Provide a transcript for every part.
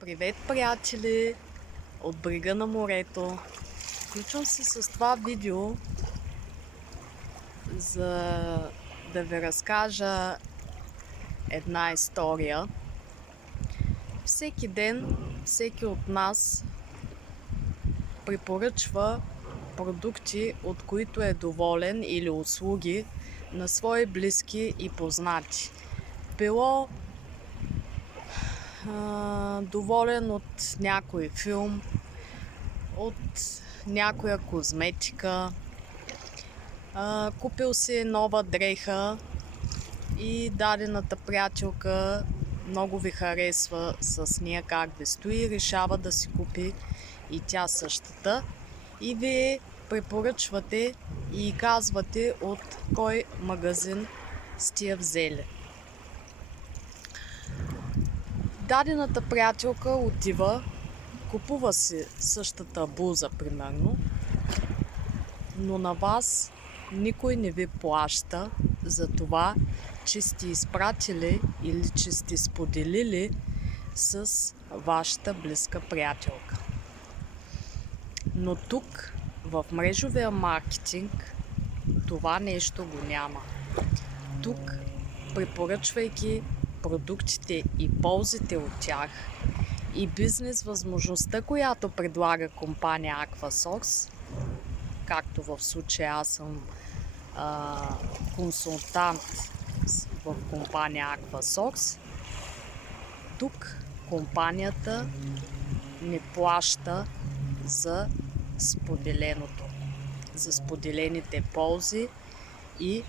Привет, приятели от брега на морето! Включвам се с това видео, за да ви разкажа една история. Всеки ден, всеки от нас препоръчва продукти, от които е доволен, или услуги на свои близки и познати. Било доволен от някой филм, от някоя козметика, купил си нова дреха и дадената приятелка много ви харесва с нея как ви стои, решава да си купи и тя същата и вие препоръчвате и казвате от кой магазин сте я взели. Дадената приятелка отива, купува си същата блуза, примерно, но на вас никой не ви плаща за това, че сте изпратили или че сте споделили с вашата близка приятелка. Но тук, в мрежовия маркетинг, това нещо го няма. Тук, препоръчвайки продуктите и ползите от тях и бизнес възможността, която предлага компания Aquasox, както в случая аз съм консултант в компания Aquasox, тук компанията не плаща за споделеното, за споделените ползи и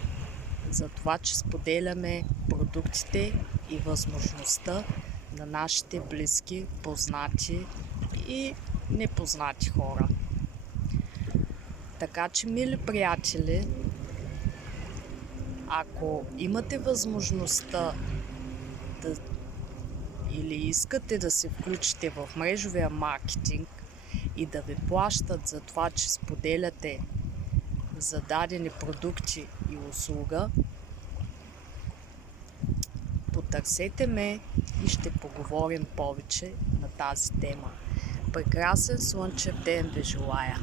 за това, че споделяме продуктите и възможността на нашите близки, познати и непознати хора. Така че, мили приятели, ако имате възможността или искате да се включите в мрежовия маркетинг и да ви плащат за това, че споделяте за дадени продукти и услуга, потърсете ме и ще поговорим повече на тази тема. Прекрасен слънчев ден ви желая!